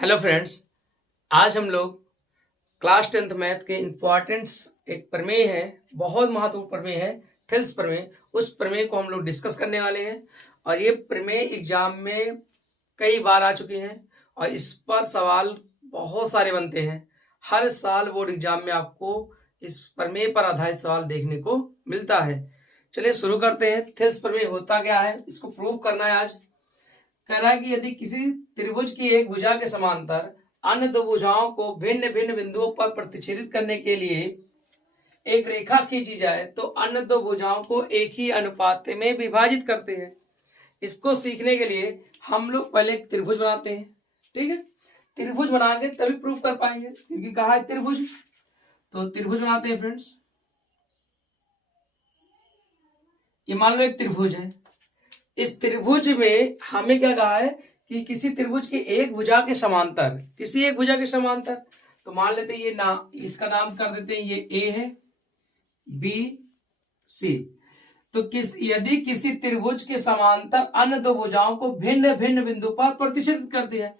Hello friends, आज हम लोग क्लास 10th मैथ के इम्पॉर्टेंट्स एक प्रमेय है, बहुत महत्वपूर्ण प्रमेय है, थेल्स प्रमेय। उस प्रमेय को हम लोग डिस्कस करने वाले हैं और ये प्रमेय एग्जाम में कई बार आ चुके हैं और इस पर सवाल बहुत सारे बनते हैं। हर साल बोर्ड एग्जाम में आपको इस प्रमेय पर आधारित सवाल देखने को मिलता है। चलिए शुरू करते हैं। थेल्स प्रमेय होता क्या है, इसको प्रूव करना है। आज कह रहा है कि यदि किसी त्रिभुज की एक भुजा के समांतर अन्य दो भुजाओं को भिन्न भिन्न बिंदुओं पर प्रतिच्छेदित करने के लिए एक रेखा खींची जाए तो अन्य दो भुजाओं को एक ही अनुपात में विभाजित करते हैं। इसको सीखने के लिए हम लोग पहले एक त्रिभुज बनाते हैं। ठीक है, त्रिभुज बनाएंगे तभी प्रूव कर पाएंगे, क्योंकि कहा है त्रिभुज। तो त्रिभुज बनाते हैं फ्रेंड्स। ये मान लो एक त्रिभुज है। इस त्रिभुज में हमें क्या कहा है कि किसी त्रिभुज की एक भुजा के समांतर, किसी एक भुजा के समांतर, तो मान लेते हैं ये इसका नाम कर देते हैं, ये ए है, बी सी। तो यदि किसी त्रिभुज के समांतर अन्य दो भुजाओं को भिन्न भिन्न बिंदु पर प्रतिच्छेदित कर दिया,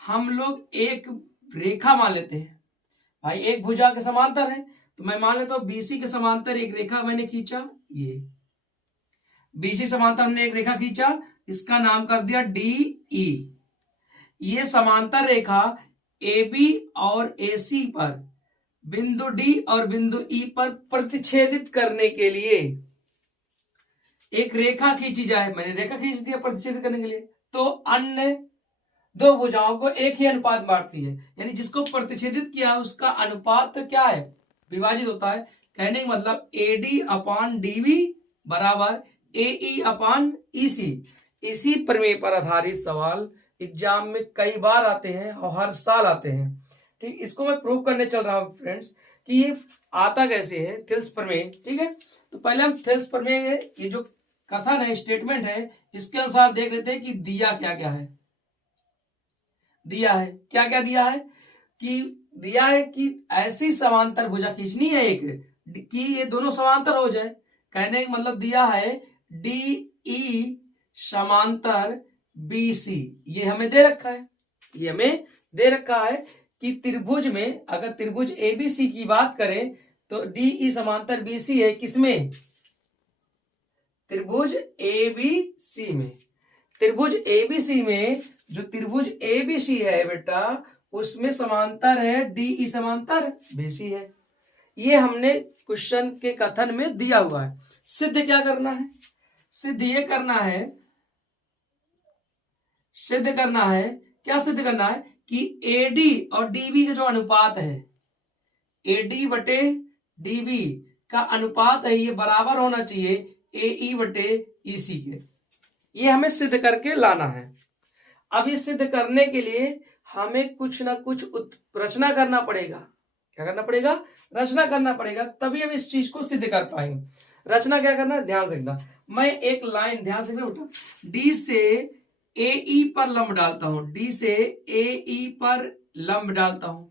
हम लोग एक रेखा मान लेते हैं। भाई एक भुजा के समांतर है, तो मैं मान लेता हूं बीसी के समांतर एक रेखा मैंने खींचा, ये बीसी समांतर हमने एक रेखा खींचा, इसका नाम कर दिया डी ई। ये समांतर रेखा ए बी और ए सी पर बिंदु डी और बिंदु ई पर प्रतिच्छेदित करने के लिए एक रेखा खींची जाए। मैंने रेखा खींच दिया प्रतिच्छेदित करने के लिए, तो अन्य दो भुजाओं को एक ही अनुपात बांटती है, यानी जिसको प्रतिच्छेदित किया उसका अनुपात क्या है, विभाजित होता है। कहने का मतलब A D upon D B बराबर ए ई अपॉन ई सी। इसी प्रमेय पर आधारित सवाल एग्जाम में कई बार आते हैं और हर साल आते हैं। ठीक, इसको मैं प्रूव करने चल रहा हूं फ्रेंड्स कि ये आता कैसे है, थेल्स प्रमेय। ठीक है, तो पहले हम थेल्स प्रमेय, ये जो कथन है, स्टेटमेंट है, इसके अनुसार देख लेते हैं कि दिया क्या क्या है। दिया है क्या क्या दिया है कि दिया है कि ऐसी समांतर भुजा खींचनी है एक कि ये दोनों समांतर हो जाए। कहने का मतलब दिया है डी ई समांतर बी सी। ये हमें दे रखा है, ये हमें दे रखा है कि त्रिभुज में, अगर त्रिभुज एबीसी की बात करें तो डी ई समांतर बी सी है किसमें, त्रिभुज एबीसी में। त्रिभुज एबीसी में जो त्रिभुज एबीसी है बेटा, उसमें समांतर है डी ई समांतर बीसी है। ये हमने क्वेश्चन के कथन में दिया हुआ है। सिद्ध क्या करना है, सिद्ध ये करना है, सिद्ध करना है, क्या सिद्ध करना है कि एडी और डीबी का जो अनुपात है, एडी बटे डीबी का अनुपात है, ये बराबर होना चाहिए एई बटे ईसी के। ये हमें सिद्ध करके लाना है। अब ये सिद्ध करने के लिए हमें कुछ ना कुछ रचना करना पड़ेगा। क्या करना पड़ेगा, रचना करना पड़ेगा, तभी हम इस चीज को सिद्ध कर पाएंगे। रचना क्या करना है, ध्यान से देखना। मैं एक लाइन ध्यान से उठा, डी से ए ई पर लंब डालता हूं, डी से ए ई पर लंब डालता हूं,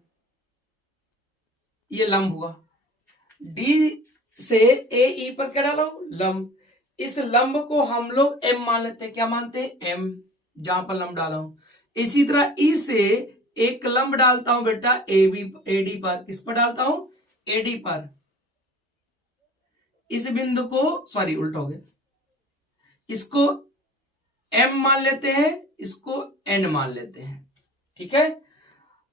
ये लंब हुआ। डी से ए ई पर क्या डाला हूं, लंब। इस लंब को हम लोग एम मान लेते हैं। क्या मानते हैं, एम, जहां पर लंब डाला हूं। इसी तरह ई से एक लंब डालता हूं बेटा ए बी, ए डी पर। किस पर डालता हूं, ए डी पर। इस बिंदु को, सॉरी उल्टा हो गया, इसको एम मान लेते हैं, इसको एन मान लेते हैं। ठीक है,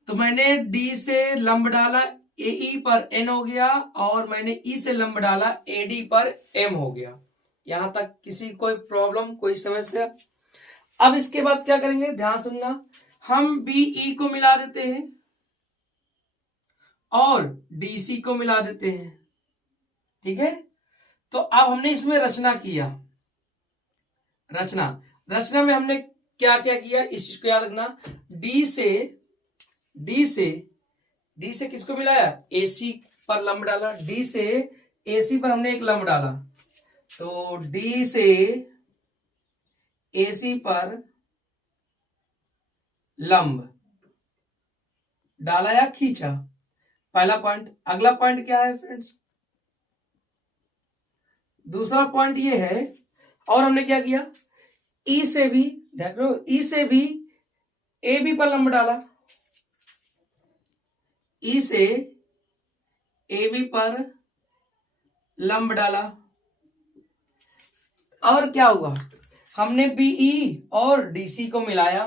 तो मैंने डी से लंब डाला ए ई पर, एन हो गया, और मैंने ई से लंब डाला ए डी पर, एम हो गया। यहां तक किसी कोई प्रॉब्लम, कोई समस्या? अब इसके बाद क्या करेंगे, ध्यान सुनना। हम बी ई को मिला देते हैं और डी सी को मिला देते हैं। ठीक है, तो अब हमने इसमें रचना किया। रचना में हमने क्या क्या किया, इस चीज को याद रखना। डी से किसको मिलाया, एसी पर लंब डाला। डी से एसी पर हमने एक लंब डाला, तो डी से एसी पर लंब डाला या खींचा, पहला पॉइंट। अगला पॉइंट क्या है फ्रेंड्स, दूसरा पॉइंट ये है, और हमने क्या किया, ई से भी देख लो, ई से भी ए बी पर लंब डाला। ई से ए बी पर लंब डाला और क्या हुआ, हमने बीई और डीसी को मिलाया।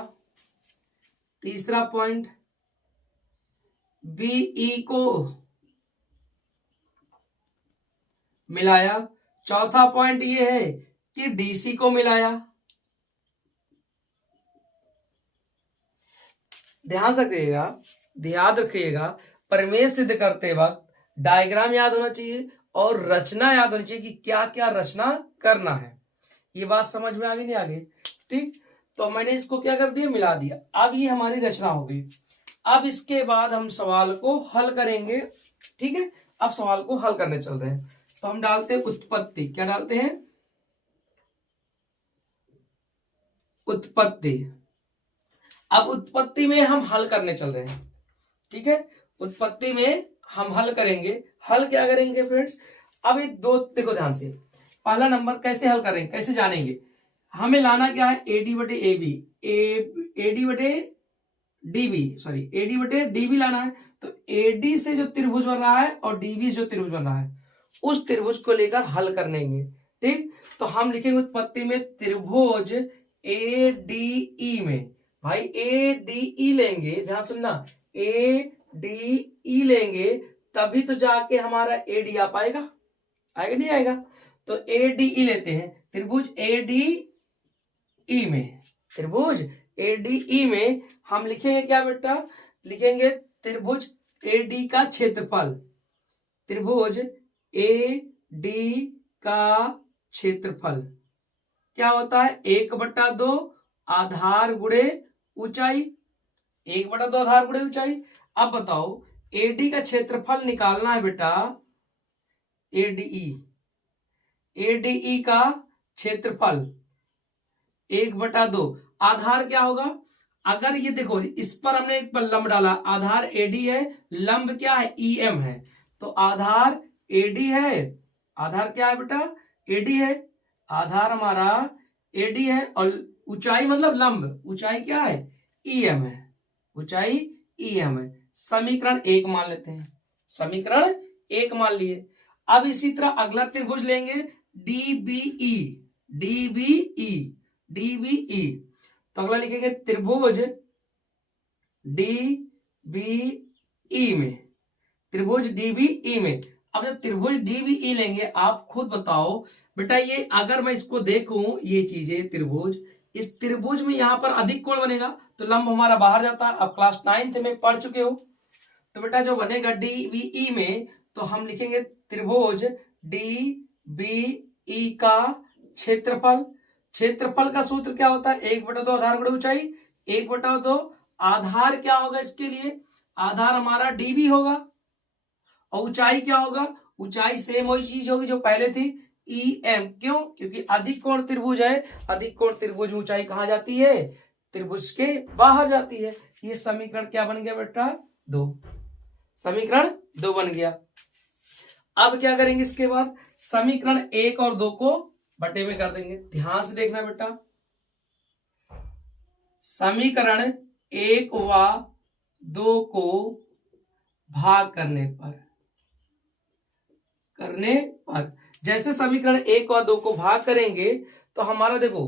तीसरा पॉइंट, बीई को मिलाया। चौथा पॉइंट ये है कि डीसी को मिलाया। ध्यान रखिएगा, प्रमेय सिद्ध करते वक्त डायग्राम याद होना चाहिए और रचना याद होनी चाहिए कि क्या क्या रचना करना है। ये बात समझ में आ गई नहीं आगे? ठीक, तो मैंने इसको क्या कर दिया, मिला दिया। अब ये हमारी रचना हो गई। अब इसके बाद हम सवाल को हल करेंगे। ठीक है, अब सवाल को हल करने चल रहे हैं। तो हम डालते हैं उत्पत्ति। क्या डालते हैं? उत्पत्ति। अब उत्पत्ति में हम हल करने चल रहे हैं। ठीक है, उत्पत्ति में हम हल करेंगे। हल क्या करेंगे फ्रेंड्स? अब एक दो देखो ध्यान से। पहला नंबर कैसे हल करेंगे, कैसे जानेंगे? हमें लाना क्या है, एडी बटे ए बी, एडी बटे डीबी, सॉरी एडी बटे डीबी लाना है। तो एडी से जो त्रिभुज बन रहा है और डीबी से जो त्रिभुज बन रहा है उस त्रिभुज को लेकर हल करेंगे। ठीक, तो हम लिखेंगे उत्पत्ति में त्रिभुज ए डी ई में, भाई ए डी ई लेंगे, ध्यान सुनना, ए डी ई लेंगे तभी तो जाके हमारा ए डी आ पाएगा, आएगा नहीं आएगा? तो ए डी ई लेते हैं, त्रिभुज ए डी ई में, त्रिभुज ए डी ई में हम लिखेंगे क्या बेटा, लिखेंगे त्रिभुज ए डी का क्षेत्रफल, त्रिभुज ए डी का क्षेत्रफल क्या होता है, 1/2 आधार गुणे ऊंचाई, 1/2 आधार गुणे ऊंचाई। अब बताओ एडी का क्षेत्रफल निकालना है बेटा, एडीई, एडीई का क्षेत्रफल 1/2, आधार क्या होगा, अगर ये देखो इस पर हमने एक लंब डाला, आधार एडी है, लंब क्या है, ईएम है, तो आधार एडी है, आधार क्या है बेटा, एडी है, आधार हमारा एडी है और ऊंचाई मतलब लंब, ऊंचाई क्या है, ईएम है, ऊंचाई ईएम है। समीकरण 1 मान लेते हैं, समीकरण 1 मान लिए। अब इसी तरह अगला त्रिभुज लेंगे डीबीई, डीबीई, डीबीई, तो अगला लिखेंगे त्रिभुज डीबीई में, त्रिभुज डीबीई में। अब जब त्रिभुज डीबीई लेंगे आप खुद बताओ बेटा, ये अगर मैं इसको देखूं, ये चीजें त्रिभुज, इस त्रिभुज में यहां पर अधिक कोण बनेगा तो लंब हमारा बाहर जाता है। अब क्लास 9th में पढ़ चुके हो, तो बेटा जो बनेगा डीबीई में, तो हम लिखेंगे त्रिभुज डीबीई का क्षेत्रफल, क्षेत्रफल का सूत्र क्या होता है, 1/2 आधार गुणे ऊंचाई, 1/2 आधार क्या होगा इसके लिए, आधार हमारा डीबी होगा और ऊंचाई क्या होगा, ऊंचाई सेम वही चीज होगी जो पहले थी, ई एम। क्यों? क्योंकि अधिक कोण त्रिभुज है, अधिक कोण त्रिभुज ऊंचाई कहां जाती है, त्रिभुज के बाहर जाती है। ये समीकरण क्या बन गया बेटा, 2, समीकरण 2 बन गया। अब क्या करेंगे इसके बाद, समीकरण 1 और 2 को बटे में कर देंगे। ध्यान से देखना बेटा, समीकरण 1 व 2 को भाग करने पर जैसे समीकरण 1 और 2 को भाग करेंगे तो हमारा देखो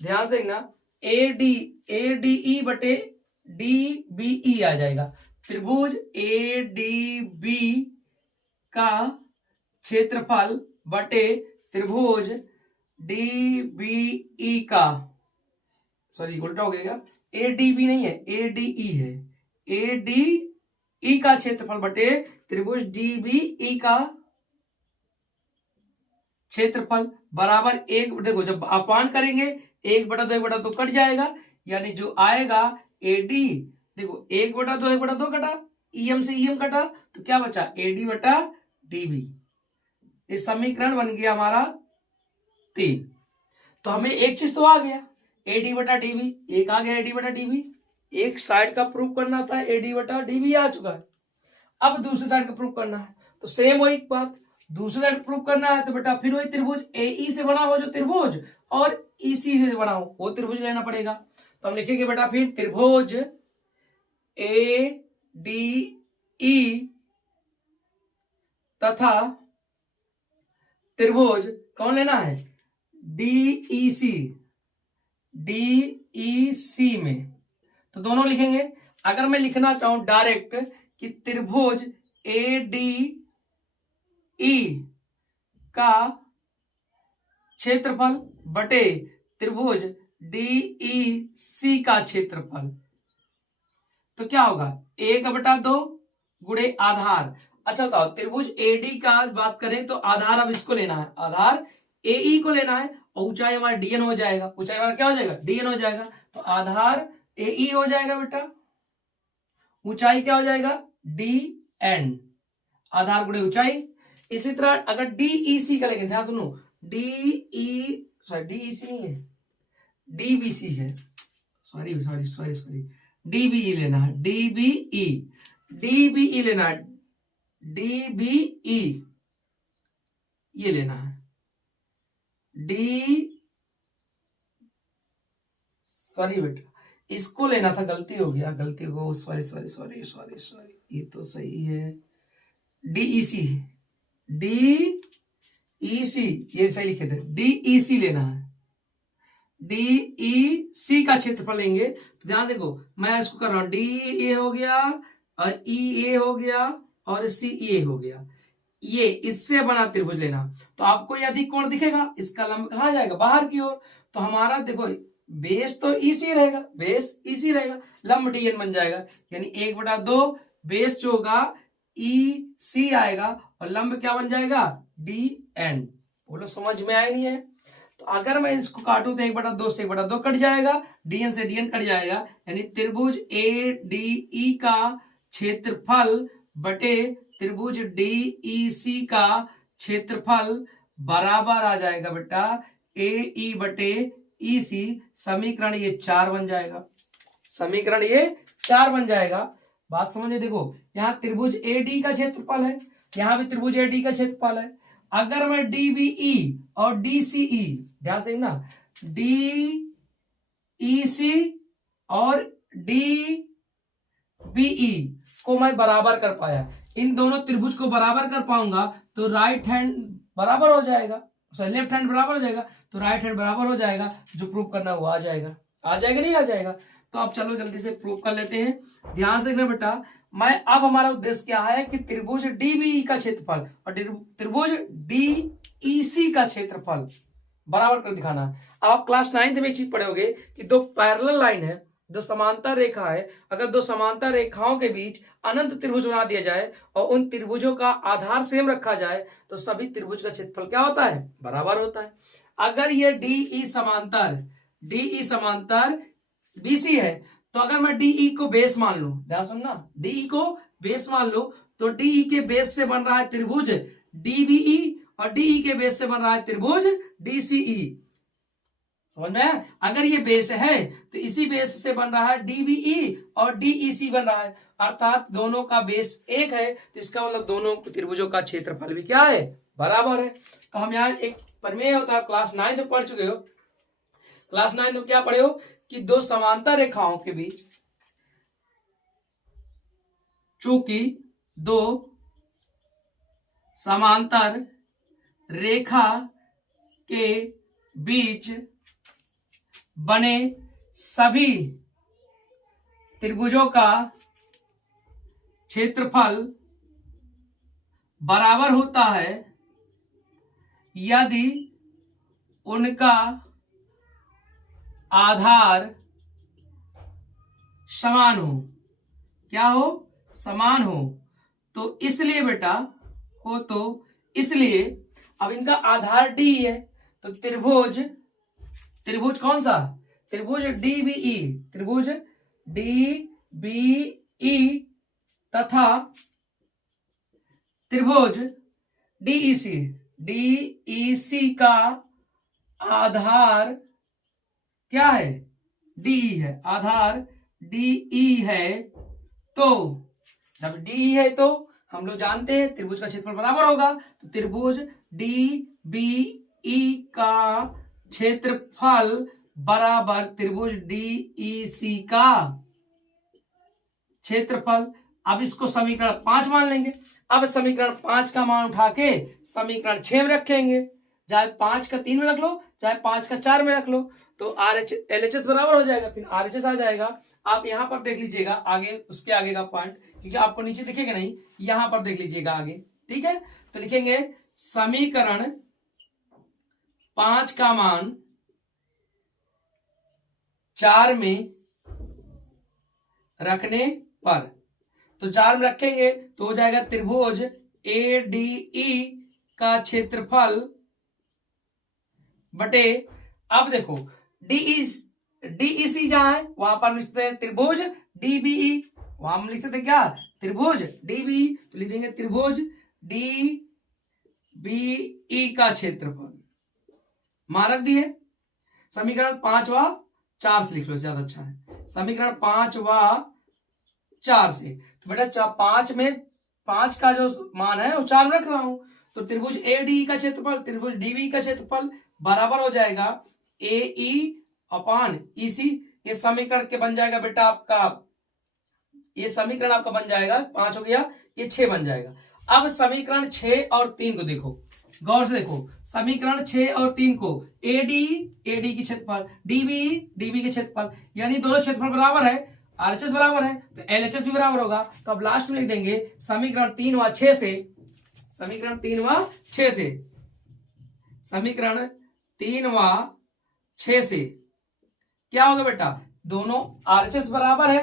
ध्यान से देखना, एडीई बटे डीबीई आ जाएगा, त्रिभुज एडीबी का क्षेत्रफल बटे त्रिभुज डीबीई का, सॉरी उल्टा हो गया, एडीबी नहीं है, एडीई है, एडीई का क्षेत्रफल बटे त्रिभुज डीबीई का क्षेत्रफल बराबर 1, देखो जब अपान करेंगे 1/2 1/2 कट जाएगा, यानी जो आएगा एडी, देखो 1/2 1/2 कटा, ईएम से ईएम कटा, तो क्या बचा, एडी बटा डीबी। ये समीकरण बन गया हमारा 3। तो हमें एक चीज तो आ गया, एडी बटा डीबी, एक आ गया एडी बटा डीबी, एक साइड का प्रूफ करना था, एडी बटा डीबी आ चुका है। अब दूसरी साइड का प्रूफ करना है, तो सेम वही बात, दूसरी साइड प्रूफ करना है तो बेटा फिर वही त्रिभुज एई से बना हो जो त्रिभुज और ईसी से बना हो वो त्रिभुज लेना पड़ेगा। तो हम लिखेंगे बेटा फिर त्रिभुज ए डी ई तथा त्रिभुज कौन लेना है, डीईसी, डीईसी में। तो दोनों लिखेंगे। अगर मैं लिखना चाहूं डायरेक्ट कि त्रिभुज एडीई का क्षेत्रफल बटे त्रिभुज डीईसी का क्षेत्रफल, तो क्या होगा, 1/2 गुणे आधार। अच्छा बताओ, त्रिभुज एडी का बात करें तो आधार अब इसको लेना है, आधार एई को लेना है, और ऊंचाई हमारा डीएन हो जाएगा, ऊंचाई हमारा क्या हो जाएगा, डीएन हो जाएगा। तो आधार एई हो जाएगा बेटा, ऊंचाई क्या हो जाएगा, डीएन, आधार गुणे ऊंचाई। इसी तरह अगर डीईसी का लेंगे, ध्यान सुनो, डीईसी नहीं है, डीबीसी है, सॉरी डीबीई लेना है, डीबीई लेना है, डीबीई ये लेना है, सॉरी बेटा इसको लेना था, गलती हो गया, गलती हो, सॉरी ये तो सही है, डीईसी, डीईसी ये सही लिखे थे, डीईसी लेना है, डीईसी का क्षेत्रफल लेंगे। तो ध्यान देखो, मैं इसको कर रहा हूं, डी ए हो गया और ई ए हो गया और सी ए हो गया, ये इससे बना त्रिभुज लेना। तो आपको ये अधिक कोण दिखेगा, इसका लंब कहां जाएगा, बाहर की ओर। तो हमारा देखो बेस तो इसी रहेगा, बेस इसी रहेगा, लंब डीएन बन जाएगा, यानी 1/2 बेस जो होगा ई सी आएगा और लंब क्या बन जाएगा, डी एन। बोलो समझ में आया नहीं है। तो अगर मैं इसको काटूं तो 1/2 से 1/2 कट जाएगा, डीएन से डीएन कट जाएगा, यानी त्रिभुज ए डी ई का क्षेत्रफल बटे त्रिभुज डीईसी का क्षेत्रफल बराबर आ जाएगा बेटा ए ई बटे ई सी। समीकरण ये 4 बन जाएगा, समीकरण ये 4 बन जाएगा। बात समझिए, देखो यहाँ त्रिभुज एडी का क्षेत्रफल है, यहाँ भी त्रिभुज एडी का क्षेत्रफल है। अगर मैं डीबीई और डीसीई, ध्यान से ना, डीईसी और डीबीई को मैं बराबर कर पाया, इन दोनों त्रिभुज को बराबर कर पाऊंगा तो राइट हैंड बराबर हो जाएगा, सॉरी लेफ्ट हैंड बराबर हो जाएगा, तो राइट हैंड बराबर हो जाएगा, जो प्रूव करना वो आ जाएगा, नहीं आ जाएगा। तो अब चलो जल्दी से प्रूव कर लेते हैं। ध्यान से देखना बेटा, मैं अब हमारा उद्देश्य क्या है कि त्रिभुज डीबीई का क्षेत्रफल और त्रिभुज डीईसी का क्षेत्रफल बराबर कर दिखाना है। आप क्लास 9 में एक चीज पढ़े होगे कि दो पैरेलल लाइन है, दो समांतर रेखा है, अगर दो समांतर रेखाओं के बीच अनंत त्रिभुज बना दिया जाए और उन त्रिभुजों का आधार सेम रखा जाए तो सभी त्रिभुज का क्षेत्रफल क्या होता है, बराबर होता है। अगर ये डीई समांतर बीसी है, तो अगर मैं डीई को बेस मान लूं, ध्यान सुनना, डीई को बेस मान लो, तो डीई के बेस से बन रहा है त्रिभुज डीबीई और डीई के बेस से बन रहा है त्रिभुज डीसीई। समझ में? अगर ये बेस है तो इसी बेस से बन रहा है डीबीई और डीईसी बन रहा है, अर्थात दोनों का बेस एक है, तो इसका मतलब दोनों त्रिभुजों का क्षेत्रफल भी क्या है, बराबर है। तो हम यहाँ एक प्रमेय होता है, क्लास 9 में पढ़ चुके हो, क्लास 9 में क्या पढ़े हो कि दो समांतर रेखाओं के बीच, चूंकि दो समांतर रेखा के बीच बने सभी त्रिभुजों का क्षेत्रफल बराबर होता है यदि उनका आधार समान हो। क्या हो, समान हो। तो इसलिए बेटा हो, तो इसलिए अब इनका आधार डी है, तो त्रिभुज कौन सा, त्रिभुज डीबीई, त्रिभुज डीबीई तथा त्रिभुज डीईसी का आधार क्या है, डीई है, आधार डीई है। तो जब डीई है तो हम लोग जानते हैं त्रिभुज का क्षेत्रफल बराबर होगा, तो त्रिभुज डीबीई का क्षेत्रफल बराबर त्रिभुज डीईसी का क्षेत्रफल। अब इसको समीकरण 5 मान लेंगे। अब समीकरण 5 का मान उठा के समीकरण 6 में रखेंगे, चाहे 5 का 3 में रख लो, चाहे 5 का 4 में रख लो, तो LHS बराबर हो जाएगा, फिर RHS आ जाएगा। आप यहां पर देख लीजिएगा आगे, उसके आगे का पॉइंट, क्योंकि आपको नीचे दिखेगा नहीं, यहां पर देख लीजिएगा आगे, ठीक है। तो लिखेंगे समीकरण 5 का मान 4 में रखने पर, तो 4 में रखेंगे तो हो जाएगा त्रिभुज ADE का क्षेत्रफल बटे, अब देखो DEC जहां है वहां पर लिखते हैं त्रिभुज DBE, वहां हम लिख सकते हैं क्या, त्रिभुज DBE, तो लिख देंगे त्रिभुज DBE का क्षेत्रफल मान रख दिए। समीकरण 5 व 4 से लिख लो, ज्यादा अच्छा है। समीकरण 5 व 4 से, तो बेटा 5 में 5 का जो मान है वो 4 में रख रहा हूं, तो त्रिभुज ADE का क्षेत्रफल त्रिभुज DBE का क्षेत्रफल बराबर हो जाएगा AE अपान EC। ये समीकरण के बन जाएगा बेटा आपका, ये समीकरण आपका बन जाएगा 5 हो गया, ये 6 बन जाएगा। अब समीकरण 6 और 3 को देखो, गौर से देखो, समीकरण 6 और 3 को AD की क्षेत्रफल, DB के क्षेत्रफल, यानी दोनों क्षेत्रफल बराबर है, RHS बराबर है, तो LHS भी बराबर होगा। तो अब लास्ट में लिख देंगे समीकरण 3 व 6 से, समीकरण 3 व 6 से, समीकरण 3 व 6 से क्या होगा बेटा, दोनों RHS बराबर है,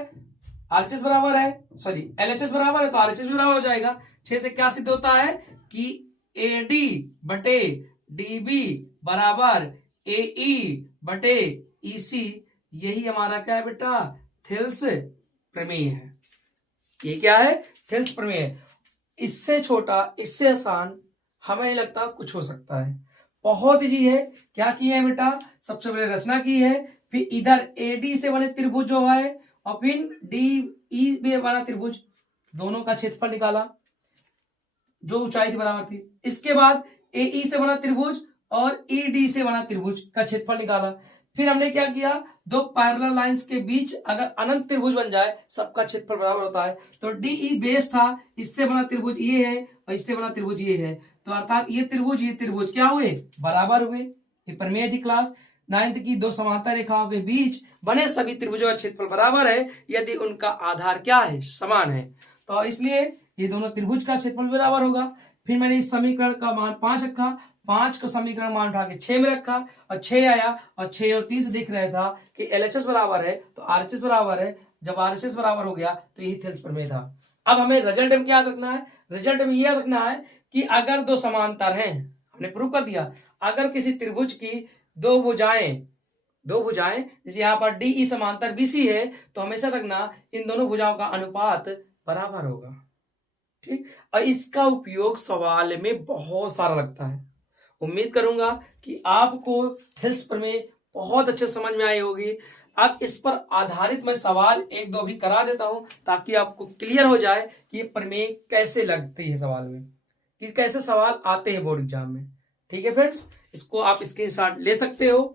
LHS बराबर है, तो RHS भी बराबर हो जाएगा। 6 से क्या सिद्ध होता है कि AD बटे DB बराबर AE बटे EC, यही हमारा क्या है बेटा, थेल्स प्रमेय है। ये क्या है, थेल्स प्रमेय है। इससे छोटा, इससे आसान हमें नहीं लगता कुछ हो सकता है, बहुत इजी है। क्या किया है बेटा, सबसे पहले रचना की है, फिर इधर AD से बने त्रिभुज जो है और फिर DE में बना त्रिभुज, दोनों का क्षेत्रफल निकाला, जो ऊंचाई थी बराबर थी। इसके बाद AE से बना त्रिभुज और ED से बना त्रिभुज का क्षेत्रफल निकाला। फिर हमने क्या किया, दो पैरेलल लाइंस के बीच अगर अनंत त्रिभुज बन जाए, सबका क्षेत्रफल बराबर होता है, तो DE बेस था, इससे बना त्रिभुज ये है और इससे बना त्रिभुज ये है, तो अर्थात ये त्रिभुज क्या हुए, बराबर हुए। ये प्रमेय थी क्लास 9th की। दो समांतर रेखाओं के बीच बने सभी त्रिभुजों का क्षेत्रफल बराबर है यदि उनका आधार क्या है, समान है, तो इसलिए ये दोनों त्रिभुज का क्षेत्रफल बराबर होगा। फिर मैंने इस समीकरण का मान 5 रखा, 5 को समीकरण मान उठा के 6 में रखा और 6 आया, और 6 और 3 से दिख रहा था कि LHS बराबर है तो RHS बराबर है। जब RHS बराबर हो गया तो यही थेल्स प्रमेय था। अब हमें रिजल्ट में क्या याद रखना है, रिजल्ट में यह रखना है कि अगर दो समांतर हैं, हमने प्रूव कर दिया, अगर किसी त्रिभुज की दो भुजाएं जैसे यहाँ पर DE समांतर BC है, तो हमेशा रखना इन दोनों भुजाओं का अनुपात बराबर होगा, ठीक। और इसका उपयोग सवाल में बहुत सारा लगता है। उम्मीद करूंगा कि आपको थेल्स प्रमेय बहुत अच्छे समझ में आई होगी। अब इस पर आधारित मैं सवाल एक दो भी करा देता हूं ताकि आपको क्लियर हो जाए कि ये प्रमेय कैसे लगती है सवाल में, कि कैसे सवाल आते हैं बोर्ड एग्जाम में। ठीक है फ्रेंड्स, इसको आप स्क्रीनशॉट ले सकते हो।